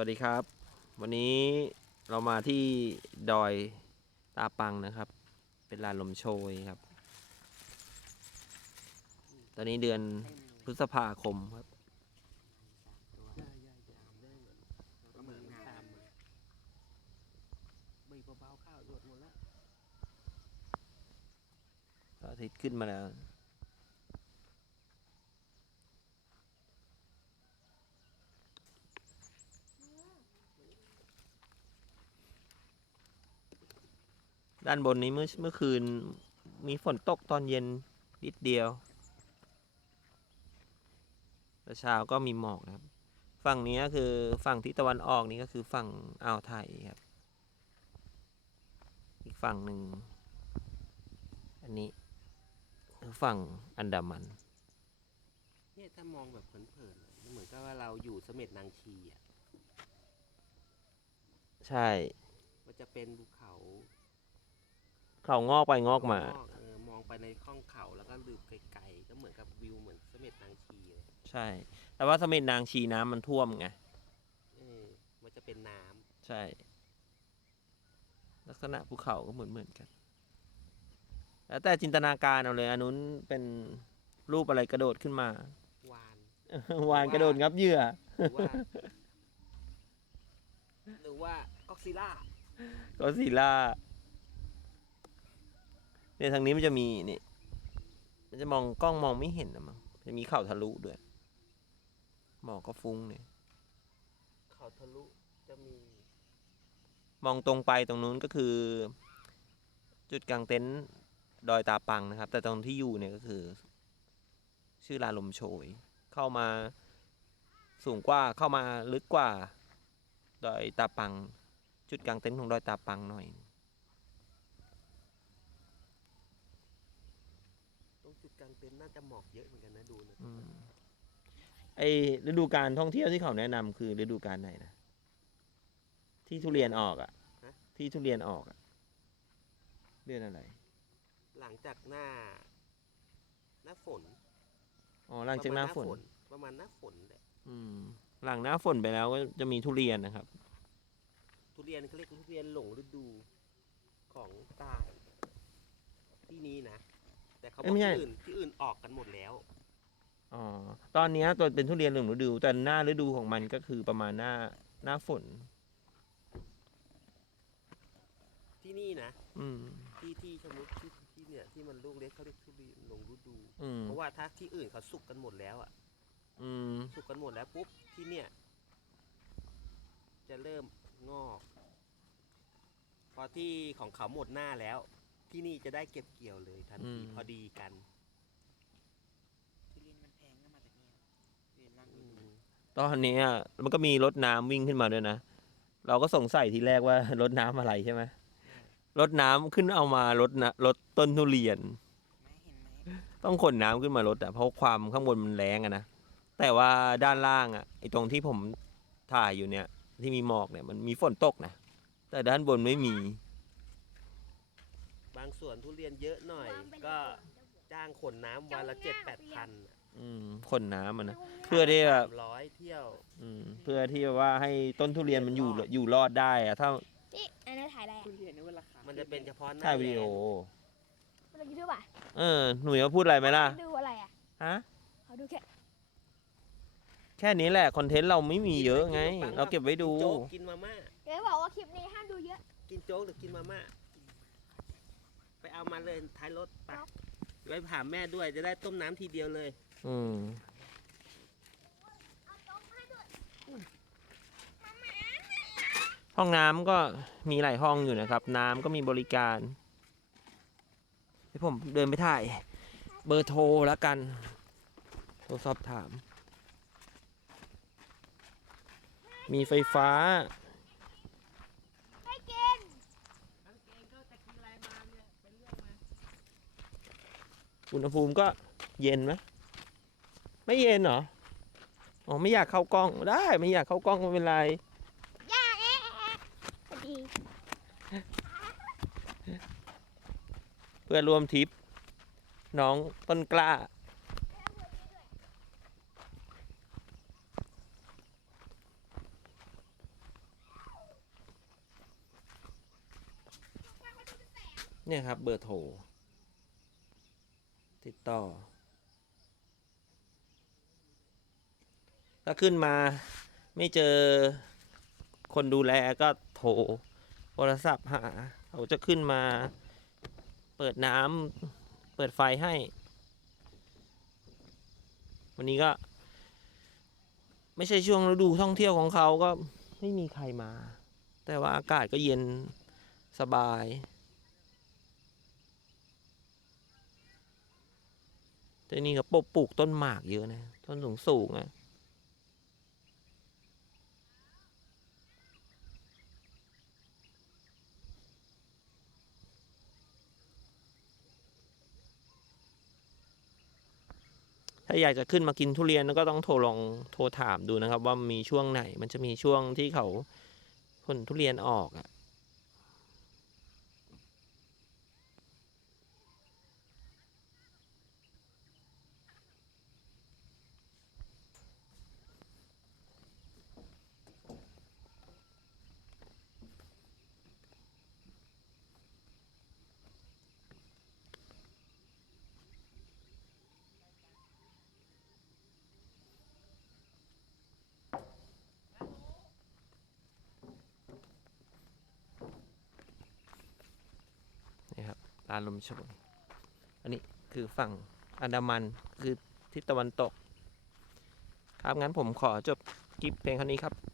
วัสดีครับ วันนี้เรามาที่ดอยตาปังนะครับ เป็นลานลมโชยครับ ตอนนี้เดือนพฤษภาคมครับก็เหมือนตามเลยใบเบาๆข้าวหยดหมดแล้วพระอาทิตย์ขึ้นมาแล้ว ด้านบนนี้เมื่อเมื่อคืนมีฝนตกตอนเย็นนิดเดียวแล้วเช้าก็มีหมอกนะครับ ฝั่งนี้ก็คือฝั่งที่ตะวันออกนี่ก็คือฝั่งอ่าวไทยครับ อีกฝั่งหนึ่ง อันนี้คือฝั่งอันดามัน เนี่ยถ้ามองแบบเผินๆเลยมันเหมือนกับว่าเราอยู่เสม็ดนางชีอะ ใช่ มันจะเป็นภูเขา เขางอกไปงอกมา เออมองไปในข้องเขาแล้วก็ลืมไกลๆก็เหมือนกับวิวเหมือนเสม็ดนางชีเลยใช่ แต่ว่าเสม็ดนางชีน้ำมันท่วมไง เออมันจะเป็นน้ำใช่ ลักษณะภูเขาก็เหมือนเหมือนกัน แล้วแต่จินตนาการเอาเลยอันนู้นเป็นรูปอะไรกระโดดขึ้นมา วาน วานกระโดดงับเหยื่อ หรือว่า หรือว่าก็อกซิล่า ก็สีล่า เนี่ยทางนี้มันจะมีนี่มันจะมองกล้องมองไม่เห็นนะมั้งจะมีเข่าทะลุด้วยหมอกก็ฟุ้งเนี่ยเขาทะลุจะมี มองตรงไปตรงนู้นก็คือ จุดกลางเต็นท์ดอยตาปังนะครับ แต่ตรงที่อยู่เนี่ยก็คือ ชื่อลานลมโชย เข้ามาสูงกว่าเข้ามาลึกกว่า ดอยตาปัง จุดกลางเต็นท์ของดอยตาปังหน่อย ตรง จุดกลางเต็นท์น่าจะหมอกเยอะเหมือนกันนะดูนะอืมไอฤดูการท่องเที่ยวที่เขาแนะนำคือฤดูการไหนนะที่ทุเรียนออกอะ่ะ ที่ทุเรียนออกอะ่ะเดือนอะไรหลังจากหน้า หน้าฝนอ๋อหลังจากหน้าฝน ประมาณหน้าฝนแหละอืม หลังหน้าฝนไปแล้วก็จะมีทุเรียนนะครับ ทุเรียนเขาเรียกทุเรียนหลงฤดูของใต้ที่นี้นะ แต่เขาบเอ้อยกไม่ใช่ ที่อื่นที่อื่นออกกันหมดแล้ว อ๋อตอนเนี้ยตัวเป็นทุเรียนเหลืองฤดู แต่หน้าฤดูของมันก็คือประมาณหน้าหน้าฝน ที่นี่นะ อืม ที่ที่ชมรุที่ที่เนี่ยที่มันลูกเล็กเขาเรียกทุเรียนหลงฤดู อืมเพราะว่าถ้าที่อื่นเขาสุกกันหมดแล้วอะ อืมสุกกันหมดแล้วปุ๊บที่เนี่ย จะเริ่มงอก พอที่ของเขาหมดหน้าแล้ว ที่นี่จะได้เก็บเกี่ยวเลยทันทีอืม พอดีกันทุเรียนมันแพงก็มาจากนี่ครับทุเรียนนั่งอืมตอนเนี้ยมันก็มีรถน้ำวิ่งขึ้นมาด้วยนะ เราก็สงสัยทีแรกว่า รถน้ำอะไรใช่ไหมรถน้ำขึ้นเอามารถนะรถต้นทุเรียน ไม่เห็นไหมต้องขนน้ำขึ้นมารถอะเพราะความข้างบนมันแรงอะนะแต่ว่าด้านล่างอะไอ้ตรงที่ผมถ่ายอยู่เนี่ย ที่มีหมอกเนี่ยมันมีฝนตกนะแต่ด้านบนไม่มีบางส่วนทุเรียนเยอะหน่อย ก็จ้างขนน้ำวันละเจ็ดแปดพันอืมขนน้ำอะนะเพื่อที่แบบร้อยเที่ยว อืมเพื่อที่ว่าให้ต้นทุเรียนมันอยู่อยู่รอดได้อะถ้านี่อันนั้นถ่ายอะไรทุเรียนนี่เวลาขายมันจะเป็นเฉพาะหน้าถ่ายวิดีโอ มันยูทูบอะเออหนุ่ยเขาพูดอะไรไหมล่ะดูอะไรอะฮะ เขาดูแค่แค่นี้แหละคอนเทนต์เราไม่มีเยอะไง เราเก็บไว้ดู กินโจ๊กกินมาม่า เดี๋ยวบอกว่าคลิปนี้ห้ามดูเยอะ กินโจ๊กหรือกินมาม่าไป เอามาเลยท้ายรถไปครับไว้ถามแม่ด้วยจะได้ต้มน้ำทีเดียวเลย อืมห้องน้ำก็มีหลายห้องอยู่นะครับ น้ำก็มีบริการเดี๋ยวผมเดินไปถ่าย เบอร์โทรแล้วกันโทรสอบถาม มีไฟฟ้า อุณหภูมิก็เย็นไหมไม่เย็นเหรอ อ๋อไม่อยากเข้ากล้องได้ไม่อยากเข้ากล้องไม่เป็นไรอยากเอดีเพื่อรวมทิปน้องต้นกล้า เนี่ยครับเบอร์โทร ติดต่อ ถ้าขึ้นมาไม่เจอคนดูแลก็โทรโทรศัพท์หาเขาจะขึ้นมาเปิดน้ำเปิดไฟให้ วันนี้ก็ ไม่ใช่ช่วงฤดูท่องเที่ยวของเขาก็ไม่มีใครมา แต่ว่าอากาศก็เย็นสบาย แต่นี่ก็ปลูกปลูกต้นหมากเยอะนะ ต้นสูงสูงๆอะถ้าอยากจะขึ้นมากินทุเรียนก็ต้องโทรลองโทรถามดูนะครับ ว่ามีช่วงไหน มันจะมีช่วงที่เขาผลทุเรียนออกอะนี่ครับลาลมโชยอันนี้คือฝั่งอันดามันคือทิศตะวันตก ครับงั้นผมขอจบคลิปเพลงคันนี้ครับ